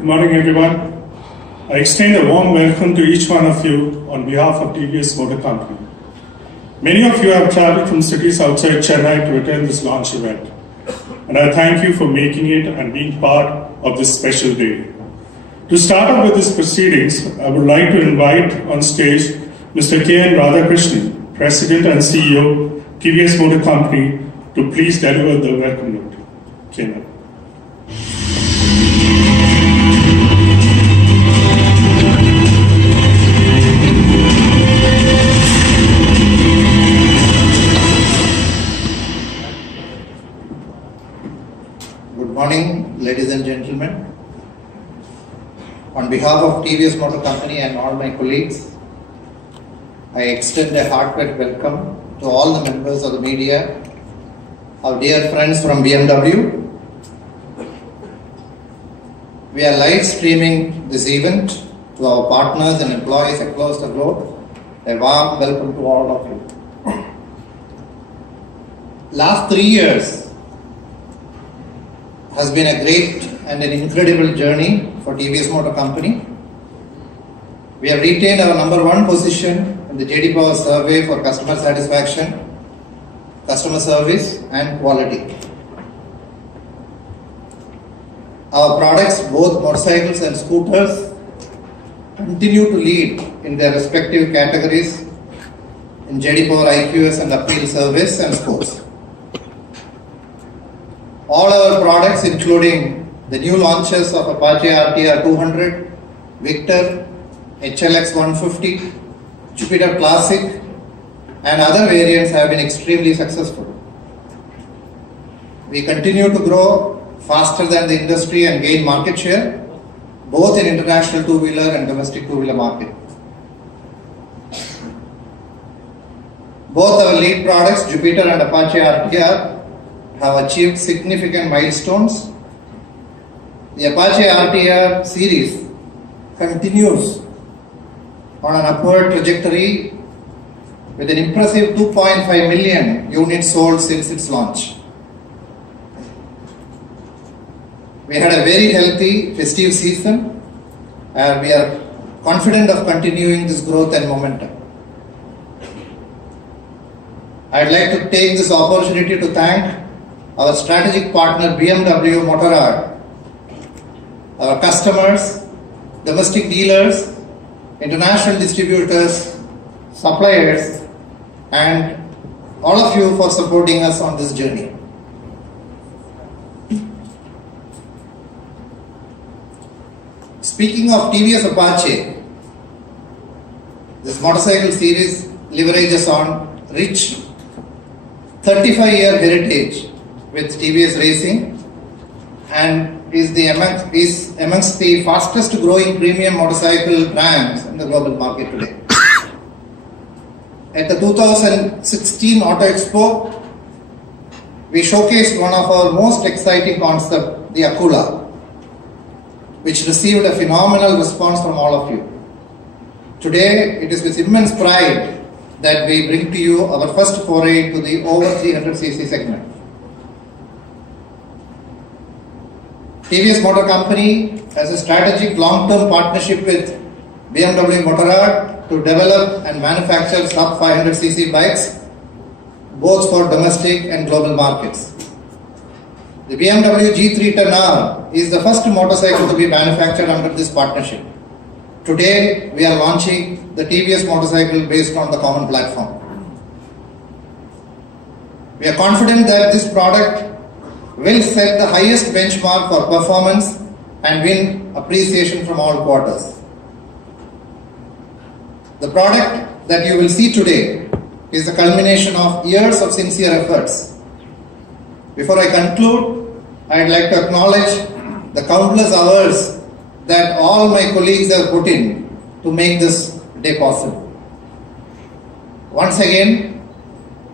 Good morning, everyone. I extend a warm welcome to each one of you on behalf of TVS Motor Company. Many of you have traveled from cities outside Chennai to attend this launch event, and I thank you for making it and being part of this special day. To start off with these proceedings, I would like to invite on stage Mr. K.N. Radhakrishnan, President and CEO, TVS Motor Company, to please deliver the welcome note. K.N. Good morning, ladies and gentlemen. On behalf of TVS Motor Company and all my colleagues, I extend a heartfelt welcome to all the members of the media, our dear friends from BMW. We are live streaming this event to our partners and employees across the globe. A warm welcome to all of you. Last 3 years has been a great and an incredible journey for TVS Motor Company. We have retained our number one position in the JD Power survey for customer satisfaction, customer service and quality. Our products, both motorcycles and scooters, continue to lead in their respective categories in JD Power IQS and Appeal Service and Scores. All our products, including the new launches of Apache RR 200, Victor, HLX 150, Jupiter Classic, and other variants have been extremely successful. We continue to grow faster than the industry and gain market share, both in international two-wheeler and domestic two-wheeler market. Both our lead products, Jupiter and Apache RR, have achieved significant milestones. The Apache RR series continues on an upward trajectory with an impressive 2.5 million units sold since its launch. We had a very healthy festive season and we are confident of continuing this growth and momentum. I'd like to take this opportunity to thank our strategic partner BMW Motorrad, our customers, domestic dealers, international distributors, suppliers, and all of you for supporting us on this journey. Speaking of TVS Apache, this motorcycle series leverages on rich 35-year heritage with TVS Racing and is amongst the fastest growing premium motorcycle brands in the global market today. At the 2016 Auto Expo, we showcased one of our most exciting concepts, the Akula, which received a phenomenal response from all of you. Today, it is with immense pride that we bring to you our first foray to the over 300cc segment. TVS Motor Company has a strategic long-term partnership with BMW Motorrad to develop and manufacture sub 500cc bikes, both for domestic and global markets. The BMW G310R is the first motorcycle to be manufactured under this partnership. Today, we are launching the TVS motorcycle based on the common platform. We are confident that this product will set the highest benchmark for performance and win appreciation from all quarters. The product that you will see today is the culmination of years of sincere efforts. Before I conclude, I'd like to acknowledge the countless hours that all my colleagues have put in to make this day possible. Once again,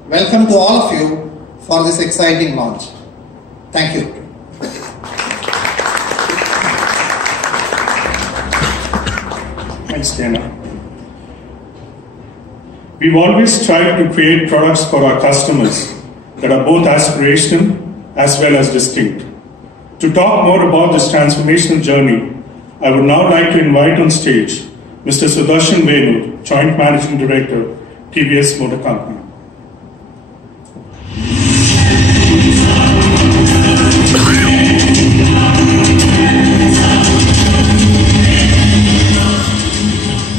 welcome to all of you for this exciting launch. Thank you. Thanks, Dana. We've always tried to create products for our customers that are both aspirational as well as distinct. To talk more about this transformational journey, I would now like to invite on stage Mr. Sudarshan Venu, Joint Managing Director, TVS Motor Company.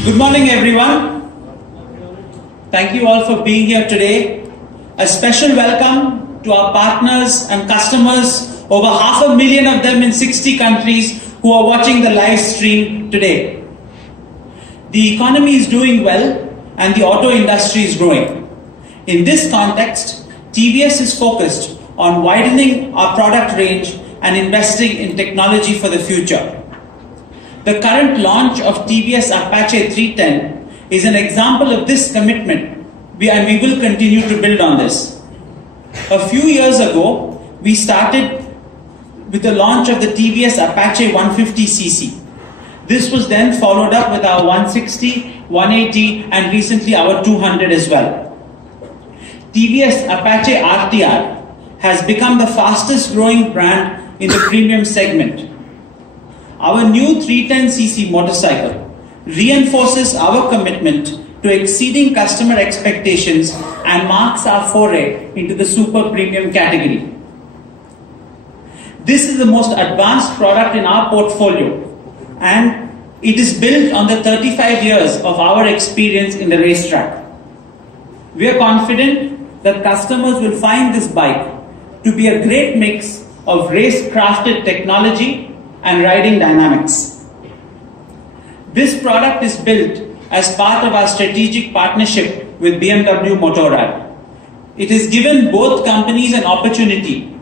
Good morning, everyone. Thank you all for being here today. A special welcome to our partners and customers, over 500,000 of them in 60 countries who are watching the live stream today. The economy is doing well and the auto industry is growing. In this context, TVS is focused on widening our product range and investing in technology for the future. The current launch of TVS Apache 310 is an example of this commitment, and we will continue to build on this. A few years ago, we started with the launch of the TVS Apache 150cc. This was then followed up with our 160, 180, and recently our 200 as well. TVS Apache RR has become the fastest growing brand in the premium segment. Our new 310cc motorcycle reinforces our commitment to exceeding customer expectations and marks our foray into the super premium category. This is the most advanced product in our portfolio, and it is built on the 35 years of our experience in the racetrack. We are confident that customers will find this bike to be a great mix of race-crafted technology and riding dynamics. This product is built as part of our strategic partnership with BMW Motorrad. It has given both companies an opportunity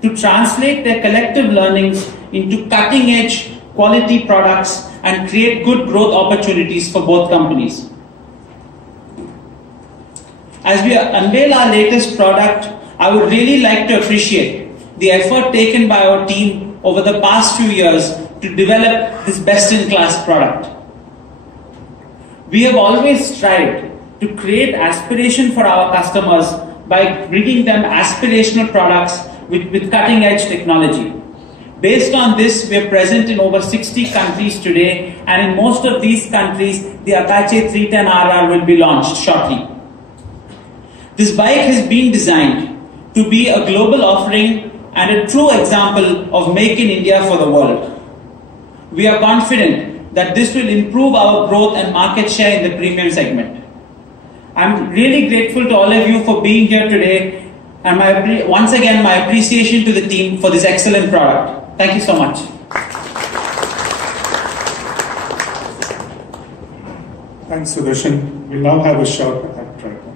to translate their collective learnings into cutting-edge quality products and create good growth opportunities for both companies. As we unveil our latest product, I would really like to appreciate the effort taken by our team over the past few years to develop this best-in-class product. We have always strived to create aspiration for our customers by bringing them aspirational products with cutting-edge technology. Based on this, we are present in over 60 countries today, and in most of these countries, the Apache 310RR will be launched shortly. This bike has been designed to be a global offering and a true example of Make in India for the world. We are confident that this will improve our growth and market share in the premium segment. I'm really grateful to all of you for being here today, and once again, my appreciation to the team for this excellent product. Thank you so much. Thanks, Sudarshan. We'll now have a short act right now.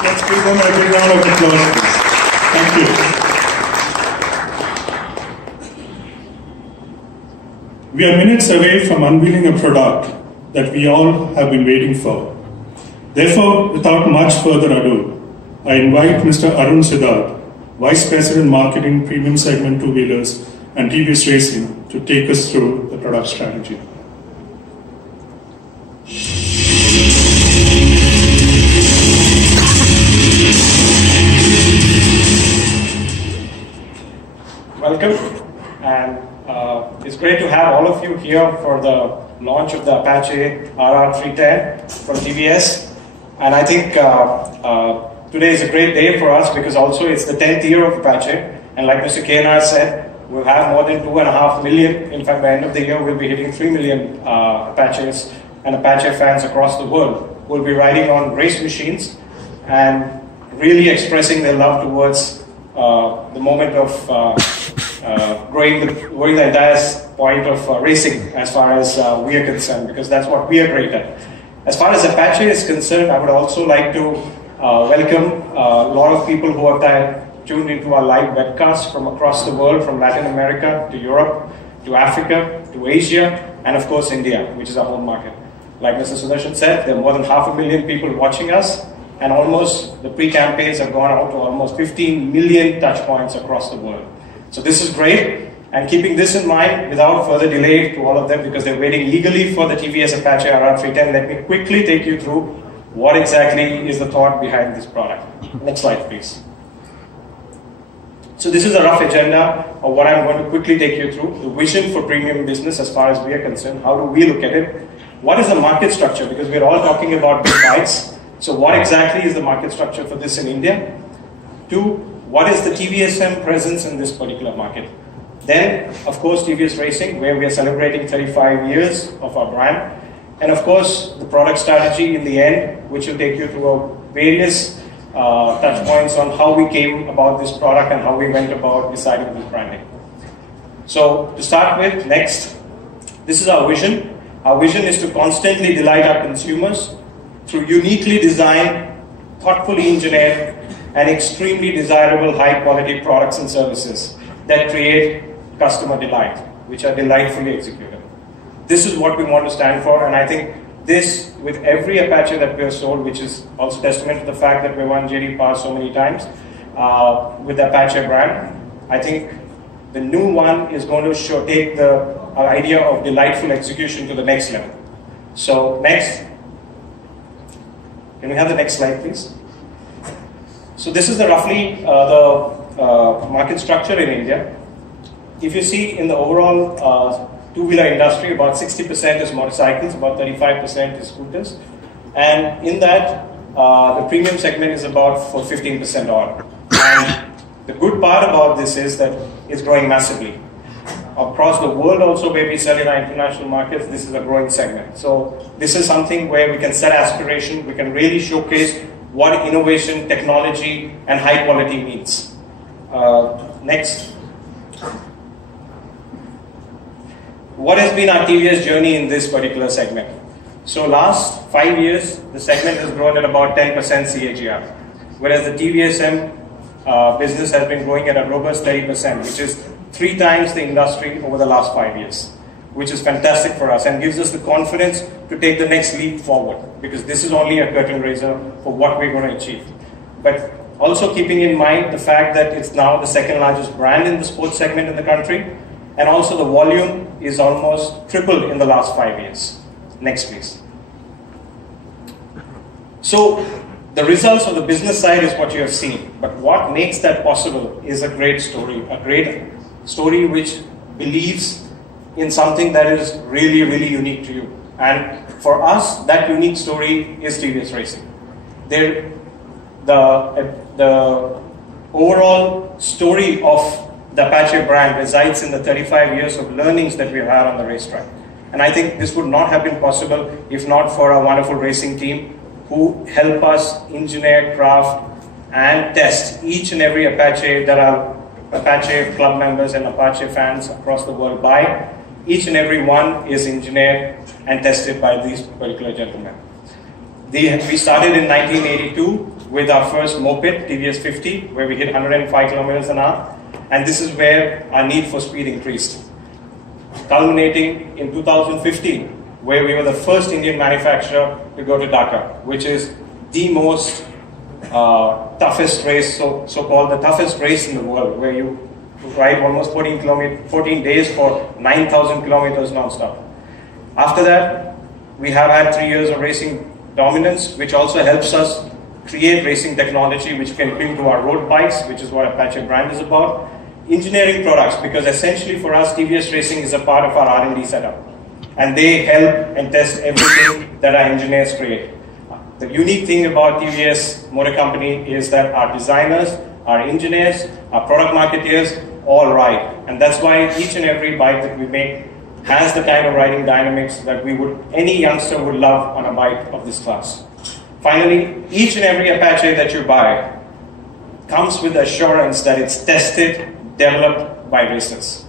Let's give them a big round of applause, please. Thank you. We are minutes away from unveiling a product that we all have been waiting for. Therefore, without much further ado, I invite Mr. Arun Siddharth, Vice President Marketing, Premium Segment Two-Wheelers and TVS Racing, to take us through the product strategy. Welcome, and it's great to have all of you here for the launch of the Apache RR 310 from TVS. And I think today is a great day for us because also it's the 10th year of Apache. And like Mr. KNR said, we'll have more than 2.5 million. In fact, by the end of the year, we'll be hitting 3 million Apaches and Apache fans across the world who will be riding on race machines and really expressing their love towards the moment of growing the entire point of racing as far as we are concerned, because that's what we are great at. As far as Apache is concerned, I would also like to welcome a lot of people who have tuned into our live webcast from across the world, from Latin America to Europe, to Africa, to Asia, and of course India, which is our home market. Like Mr. Sudarshan said, there are more than 500,000 people watching us, and almost the pre-campaigns have gone out to almost 15 million touch points across the world. So this is great, and keeping this in mind, without further delay to all of them, because they're waiting eagerly for the TVS Apache RR 310, let me quickly take you through what exactly is the thought behind this product. Next slide, please. So this is a rough agenda of what I'm going to quickly take you through. The vision for premium business as far as we are concerned. How do we look at it? What is the market structure? Because we're all talking about big bikes. So what exactly is the market structure for this in India? 2, what is the TVSM presence in this particular market? Then, of course, TVS Racing, where we are celebrating 35 years of our brand. And of course, the product strategy in the end, which will take you through various touch points on how we came about this product and how we went about deciding this branding. So to start with, next, this is our vision. Our vision is to constantly delight our consumers through uniquely designed, thoughtfully engineered, and extremely desirable high-quality products and services that create customer delight, which are delightfully executed. This is what we want to stand for, and I think this, with every Apache that we have sold, which is also testament to the fact that we won JD Power so many times with the Apache brand, I think the new one is going to take the idea of delightful execution to the next level. So next, can we have the next slide, please? So this is roughly the market structure in India. If you see in the overall two-wheeler industry, about 60% is motorcycles, about 35% is scooters, and in that, the premium segment is about 15% odd. And the good part about this is that it's growing massively. Across the world also, where we sell in our international markets, this is a growing segment. So this is something where we can set aspiration, we can really showcase what innovation, technology, and high quality means. Next. What has been our TVS journey in this particular segment? So last 5 years, the segment has grown at about 10% CAGR, whereas the TVSM business has been growing at a robust 30%, which is 3 times the industry over the last 5 years, which is fantastic for us and gives us the confidence to take the next leap forward, because this is only a curtain raiser for what we're going to achieve. But also keeping in mind the fact that it's now the second largest brand in the sports segment in the country, and also the volume is almost tripled in the last 5 years. Next, please. So the results of the business side is what you have seen, but what makes that possible is a great story which believes in something that is really, really unique to you. And for us, that unique story is TVS Racing. The overall story of the Apache brand resides in the 35 years of learnings that we've had on the racetrack. And I think this would not have been possible if not for our wonderful racing team who help us engineer, craft, and test each and every Apache that our Apache club members and Apache fans across the world buy. Each and every one is engineered and tested by these particular gentlemen. We started in 1982 with our first moped, TVS 50, where we hit 105 kilometers an hour. And this is where our need for speed increased. Culminating in 2015, where we were the first Indian manufacturer to go to Dhaka, which is the most toughest race, so-called the toughest race in the world, where you ride almost 14 days for 9,000 kilometers non-stop. After that, we have had 3 years of racing dominance, which also helps us create racing technology which can bring to our road bikes, which is what Apache brand is about. Engineering products, because essentially for us, TVS Racing is a part of our R&D setup. And they help and test everything that our engineers create. The unique thing about TVS Motor Company is that our designers, our engineers, our product marketeers, all ride. And that's why each and every bike that we make has the kind of riding dynamics that any youngster would love on a bike of this class. Finally, each and every Apache that you buy comes with assurance that it's tested, developed by racers.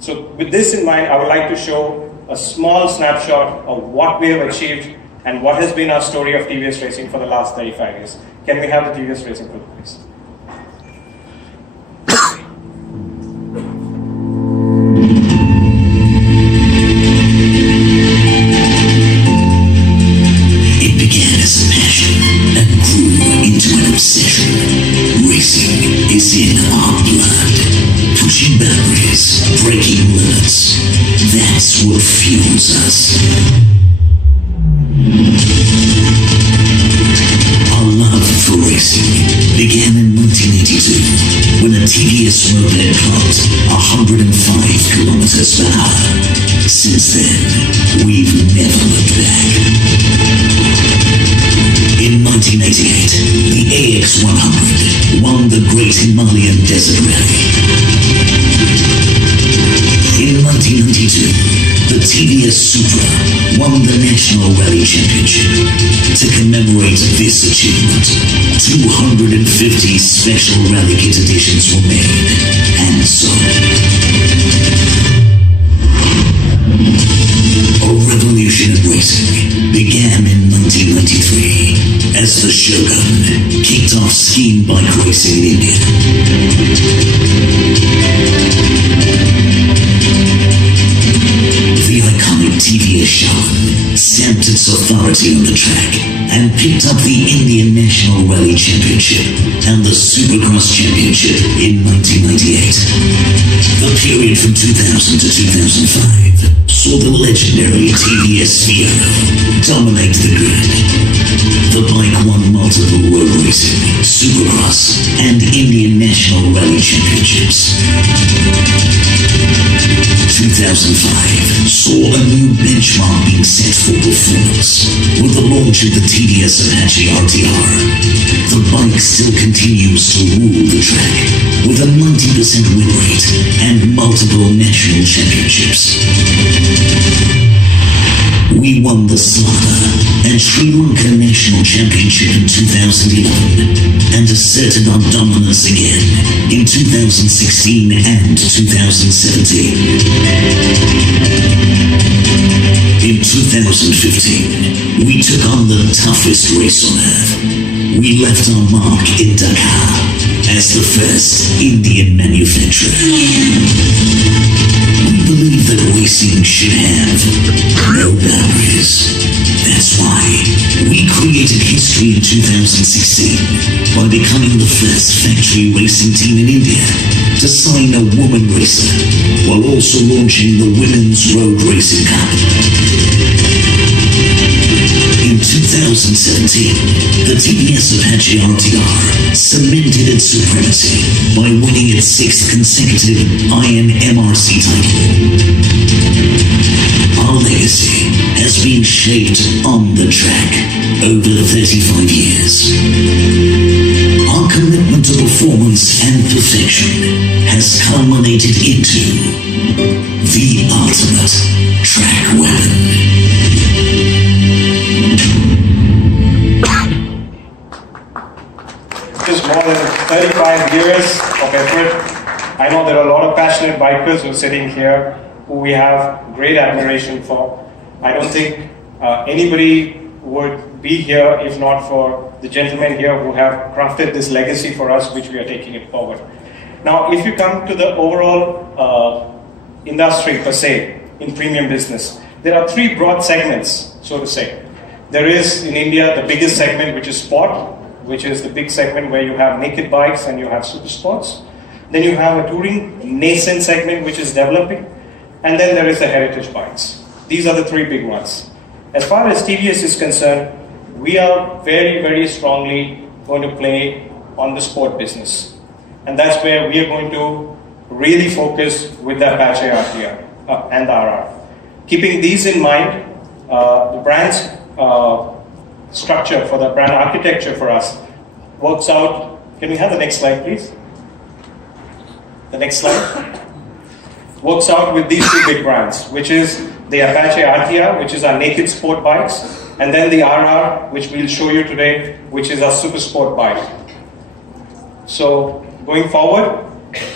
So with this in mind, I would like to show a small snapshot of what we have achieved and what has been our story of TVS Racing for the last 35 years. Can we have the TVS Racing photo, please? It began as a passion and grew into an obsession. Racing is in our blood. Pushing boundaries, breaking limits. That's what fuels us. Our love for racing began in 1982 when a TVS moped clocked 105 kilometers per hour. Since then, we've never looked back. In 1988, the AX100 won the Great Himalayan Desert Rally. In 1992, the TVS Supra Championship. To commemorate this achievement, 250 special rally kit editions were made and sold. A revolution in racing began in 1993 as the Shogun kicked off scheme bike racing in India. The iconic TVS Shogun stamped its authority on the track and picked up the Indian National Rally Championship and the Supercross Championship in 1998. The period from 2000 to 2005 saw the legendary TVS Fiero dominate the grid. The bike won multiple road racing, Supercross, and Indian National Rally Championships. 2005 saw a new benchmark being set for performance with the launch of the TVS Apache RR. The bike still continues to rule the track with a 90% win rate and multiple national championships. We won the Slava and Sri Lanka National Championship in 2011 and asserted our dominance again in 2016 and 2017. In 2015, we took on the toughest race on earth. We left our mark in Dakar as the first Indian manufacturer. We believe that racing should have no boundaries. That's why we created history in 2016 by becoming the first factory racing team in India to sign a woman racer while also launching the Women's Road Racing Cup. In 2017, the TVS Apache RR cemented its supremacy by winning its 6th consecutive IMMRC title. Our legacy has been shaped on the track over 35 years. Our commitment to performance and perfection has culminated into the ultimate track weapon. Just more than 35 years of effort. I know there are a lot of passionate bikers who are sitting here who we have great admiration for. I don't think anybody would be here if not for the gentlemen here who have crafted this legacy for us, which we are taking it forward. Now, if you come to the overall industry per se, in premium business, there are 3 broad segments, so to say. There is in India the biggest segment, which is sport, which is the big segment where you have naked bikes and you have super sports. Then you have a touring nascent segment, which is developing. And then there is the heritage bikes. These are the 3 big ones. As far as TVS is concerned, we are very, very strongly going to play on the sport business. And that's where we are going to really focus with the Apache RR and the RR. Keeping these in mind, the brand's structure for the brand architecture for us works out. Can we have the next slide, please? The next slide. Works out with these 2 big brands, which is the Apache RR, which is our naked sport bikes, and then the RR, which we'll show you today, which is our super sport bike. So going forward,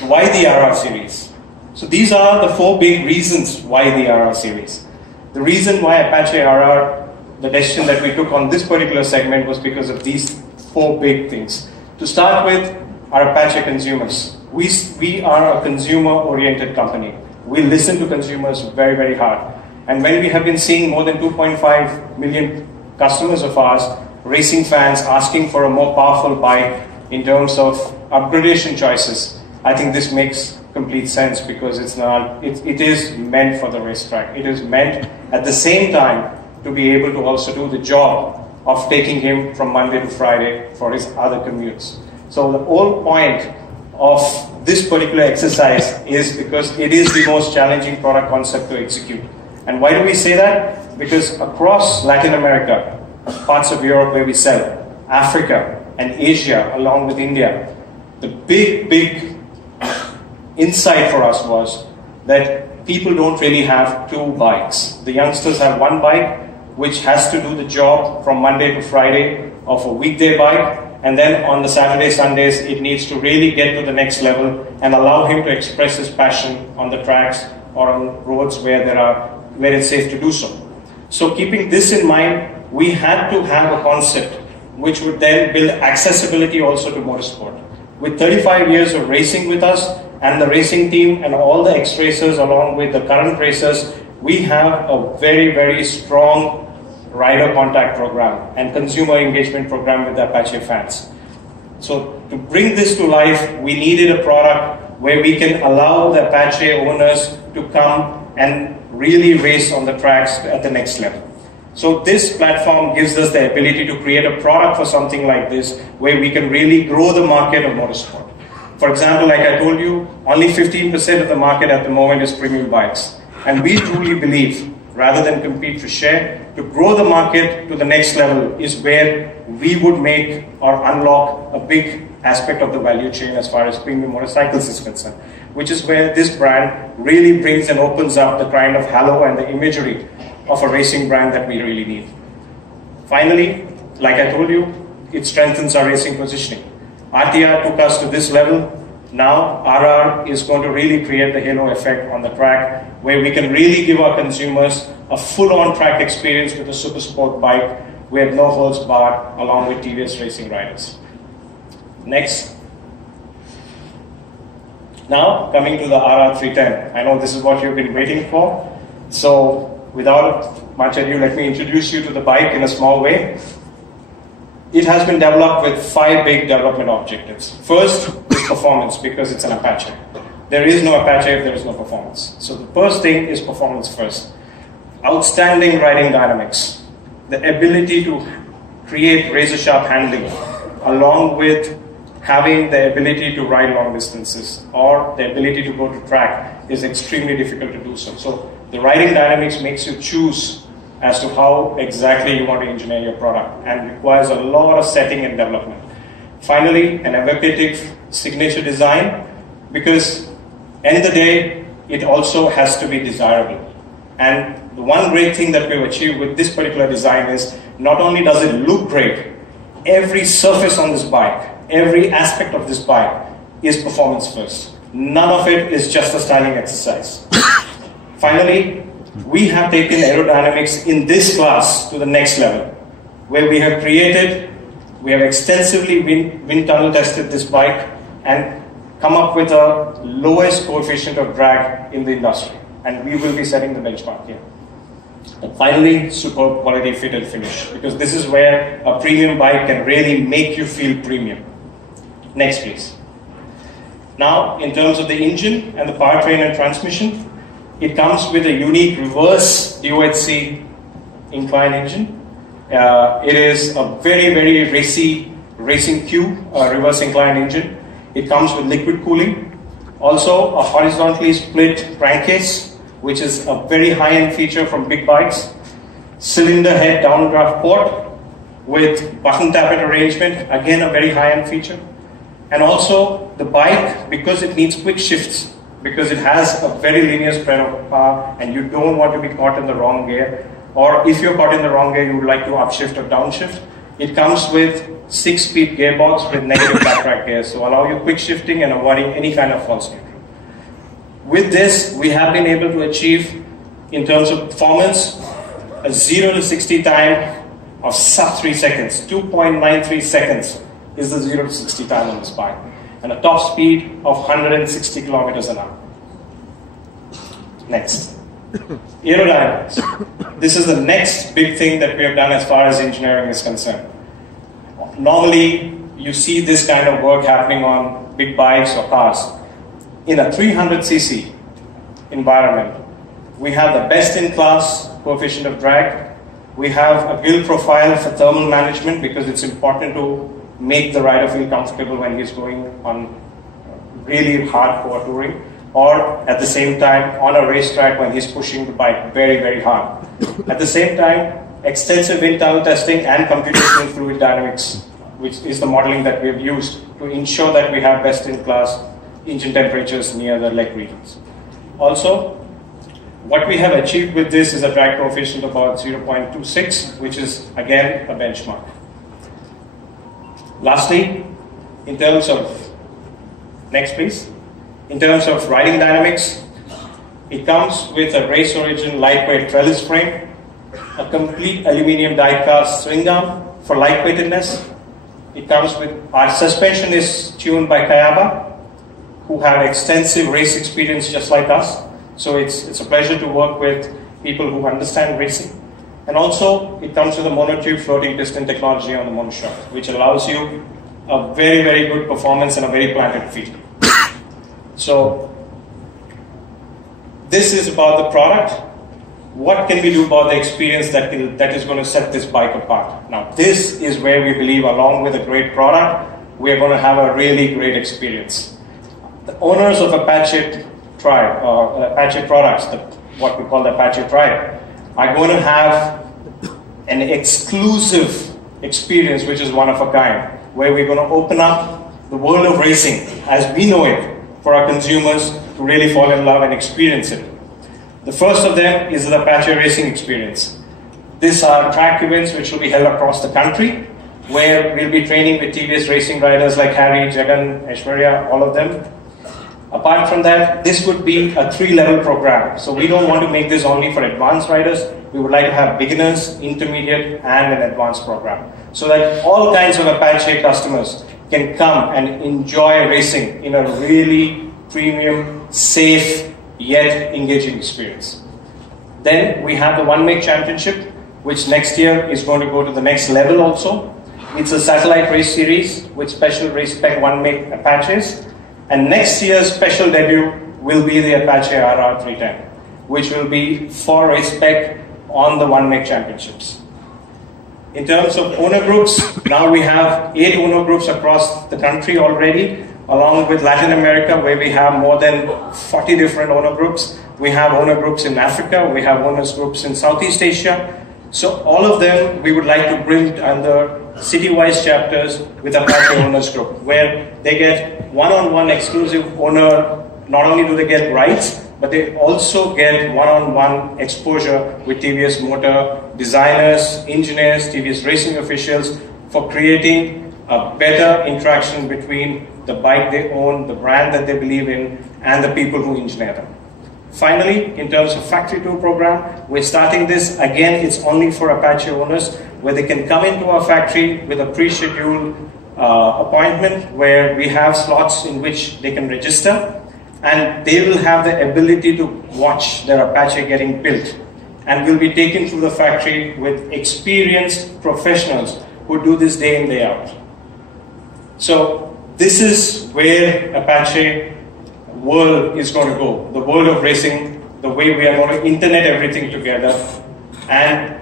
why the RR series? So these are the 4 big reasons why the RR series. The reason why Apache RR, the decision that we took on this particular segment was because of these 4 big things. To start with, our Apache consumers. We are a consumer-oriented company. We listen to consumers very, very hard. And when we have been seeing more than 2.5 million customers of ours, racing fans asking for a more powerful bike in terms of upgradation choices, I think this makes complete sense because it is meant for the racetrack. It is meant at the same time to be able to also do the job of taking him from Monday to Friday for his other commutes. So the whole point of this particular exercise is because it is the most challenging product concept to execute. And why do we say that? Because across Latin America, parts of Europe where we sell, Africa and Asia along with India, the big insight for us was that people don't really have 2 bikes. The youngsters have 1 bike, which has to do the job from Monday to Friday of a weekday bike. And then on the Saturday, Sundays, it needs to really get to the next level and allow him to express his passion on the tracks or on roads where it's safe to do so. So keeping this in mind, we had to have a concept which would then build accessibility also to motorsport. With 35 years of racing with us and the racing team and all the ex-racers along with the current racers, we have a very, very strong rider contact program and consumer engagement program with the Apache fans. So to bring this to life, we needed a product where we can allow the Apache owners to come and really race on the tracks at the next level. So this platform gives us the ability to create a product for something like this, where we can really grow the market of motorsport. For example, like I told you, only 15% of the market at the moment is premium bikes. And we truly believe, rather than compete for share, to grow the market to the next level is where we would make or unlock a big aspect of the value chain as far as premium motorcycles is concerned, which is where this brand really brings and opens up the kind of halo and the imagery of a racing brand that we really need. Finally, like I told you, it strengthens our racing positioning. RTR took us to this level. Now RR is going to really create the halo effect on the track, where we can really give our consumers a full-on track experience with a super sport bike with no holds barred, along with TVS racing riders. Next. Now coming to the RR 310. I know this is what you've been waiting for. So without much ado, let me introduce you to the bike in a small way. It has been developed with 5 big development objectives. First is performance, because it's an Apache. There is no Apache if there is no performance. So the first thing is performance first. Outstanding riding dynamics, the ability to create razor-sharp handling, along with having the ability to ride long distances or the ability to go to track is extremely difficult to do so. So the riding dynamics makes you choose as to how exactly you want to engineer your product and requires a lot of setting and development. Finally, an evocative signature design, because end of the day, it also has to be desirable. And the one great thing that we've achieved with this particular design is not only does it look great, every surface on this bike, every aspect of this bike is performance first. None of it is just a styling exercise. Finally, we have taken aerodynamics in this class to the next level, where we have extensively wind tunnel tested this bike and come up with a lowest coefficient of drag in the industry. And we will be setting the benchmark here. And finally, superb quality fit and finish, because this is where a premium bike can really make you feel premium. Next, please. Now, in terms of the engine and the powertrain and transmission, it comes with a unique reverse DOHC incline engine. It is a very, very racing Q reverse incline engine. It comes with liquid cooling. Also, a horizontally split crankcase, which is a very high-end feature from big bikes. Cylinder head downdraft port with button tappet arrangement, again a very high-end feature. And also the bike, because it needs quick shifts, because it has a very linear spread of power and you don't want to be caught in the wrong gear, or if you're caught in the wrong gear, you would like to upshift or downshift, it comes with 6-speed gearbox with negative backtrack gears, so allow you quick shifting and avoiding any kind of false neutral. With this, we have been able to achieve, in terms of performance, a 0 to 60 time of sub 3 seconds. 2.93 seconds is the 0 to 60 time on this bike, and a top speed of 160 kilometers an hour. Next. Aerodynamics. This is the next big thing that we have done as far as engineering is concerned. Normally, you see this kind of work happening on big bikes or cars. In a 300cc environment, we have the best-in-class coefficient of drag. We have a build profile for thermal management, because it's important to make the rider feel comfortable when he's going on really hardcore touring, or at the same time on a racetrack when he's pushing the bike very, very hard. At the same time, extensive wind tunnel testing and computational fluid dynamics, which is the modeling that we have used to ensure that we have best-in-class engine temperatures near the leg regions. Also, What we have achieved with this is a drag coefficient of about 0.26, which is again a benchmark. Lastly, in terms of, next please, in terms of riding dynamics, it comes with a race origin lightweight trellis frame, a complete aluminium die-cast swing arm for lightweightedness. It comes with, our suspension is tuned by Kayaba, who have extensive race experience just like us. So it's a pleasure to work with people who understand racing. And also, it comes with a monotube floating piston technology on the monoshock, which allows you a very, very good performance and a very planted feet. So, this is about the product. What can we do about the experience that is going to set this bike apart? Now, this is where we believe, along with a great product, we are going to have a really great experience. The owners of Apache Tribe, or Apache products, what we call the Apache Tribe, are going to have an exclusive experience, which is one of a kind, where we're going to open up the world of racing as we know it for our consumers to really fall in love and experience it. The first of them is the Apache Racing Experience. These are track events which will be held across the country, where we'll be training with TVS racing riders like Harry, Jagan, Aishwarya, all of them. Apart from that, this would be a 3-level program. So we don't want to make this only for advanced riders. We would like to have beginners, intermediate, and an advanced program, so that all kinds of Apache customers can come and enjoy racing in a really premium, safe, yet engaging experience. Then we have the one-make championship, which next year is going to go to the next level also. It's a satellite race series with special race spec one-make Apaches. And next year's special debut will be the Apache RR 310, which will be for race spec on the one-make championships. In terms of owner groups, now we have 8 owner groups across the country already, along with Latin America, where we have more than 40 different owner groups. We have owner groups in Africa, we have owners groups in Southeast Asia. So all of them we would like to bring under city-wise chapters with Apache Owners Group, where they get one-on-one exclusive owner. Not only do they get rights, but they also get one-on-one exposure with TVS Motor designers, engineers, TVS racing officials, for creating a better interaction between the bike they own, the brand that they believe in, and the people who engineer them. Finally, in terms of factory tour program, we're starting this again. It's only for Apache owners, where they can come into our factory with a pre-scheduled appointment, where we have slots in which they can register, and they will have the ability to watch their Apache getting built, and will be taken through the factory with experienced professionals who do this day in, day out. So this is where Apache world is going to go, the world of racing, the way we are going to internet everything together, and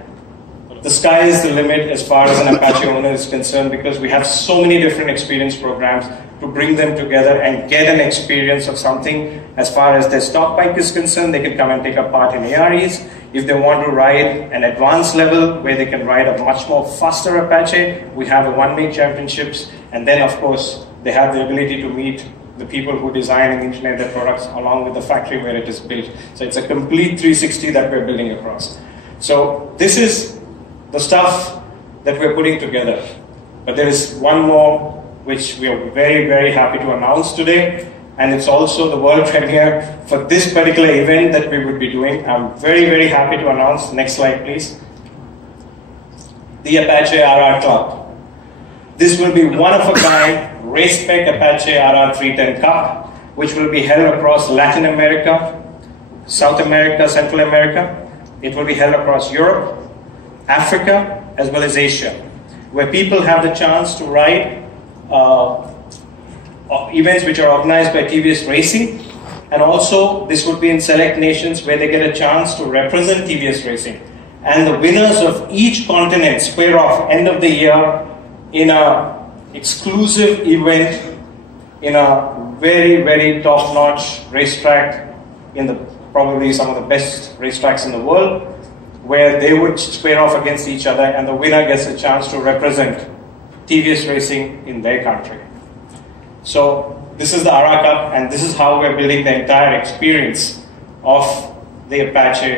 the sky is the limit as far as an Apache owner is concerned, because we have so many different experience programs to bring them together and get an experience of something. As far as their stock bike is concerned, they can come and take a part in AREs. If they want to ride an advanced level where they can ride a much more faster Apache, we have the one-make championships, and then of course they have the ability to meet the people who design and engineer their products along with the factory where it is built. So it's a complete 360 that we're building across. So this is the stuff that we're putting together. But there is one more which we are very, very happy to announce today, and it's also the world premiere for this particular event that we would be doing. I'm very, very happy to announce, next slide please, the Apache RR Club. This will be one-of-a-kind race spec Apache RR 310 Cup, which will be held across Latin America, South America, Central America. It will be held across Europe, Africa, as well as Asia, where people have the chance to ride events which are organized by TVS Racing, and also this would be in select nations where they get a chance to represent TVS Racing. And the winners of each continent square off end of the year in a exclusive event in a very, very top-notch racetrack in the probably some of the best racetracks in the world, where they would square off against each other, and the winner gets a chance to represent TVS Racing in their country. So this is the RR Cup, and this is how we're building the entire experience of the Apache.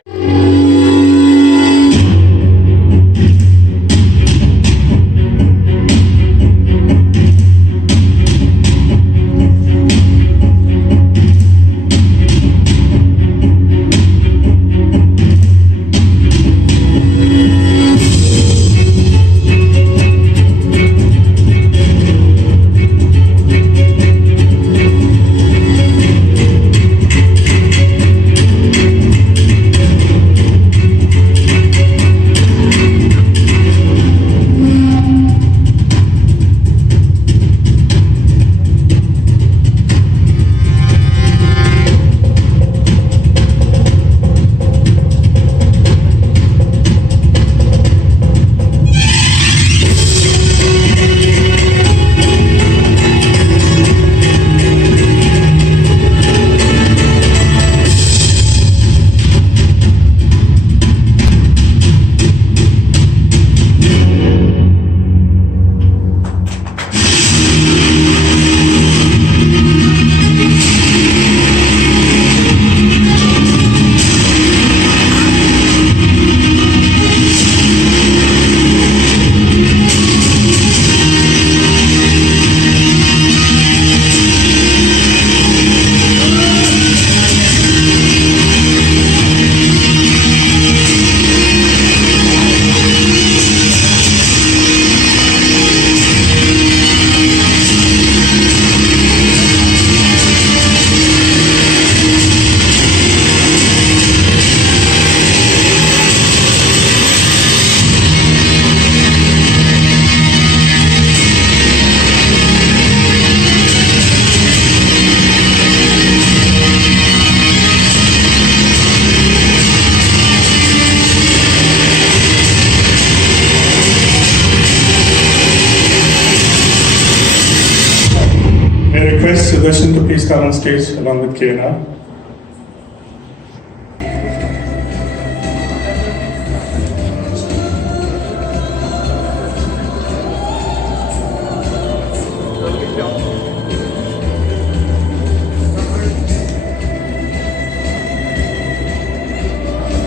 I request Sudarshan to please come on stage along with KNR.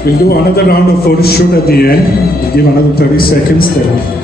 We'll do another round of photo shoot at the end. We'll give another 30 seconds there.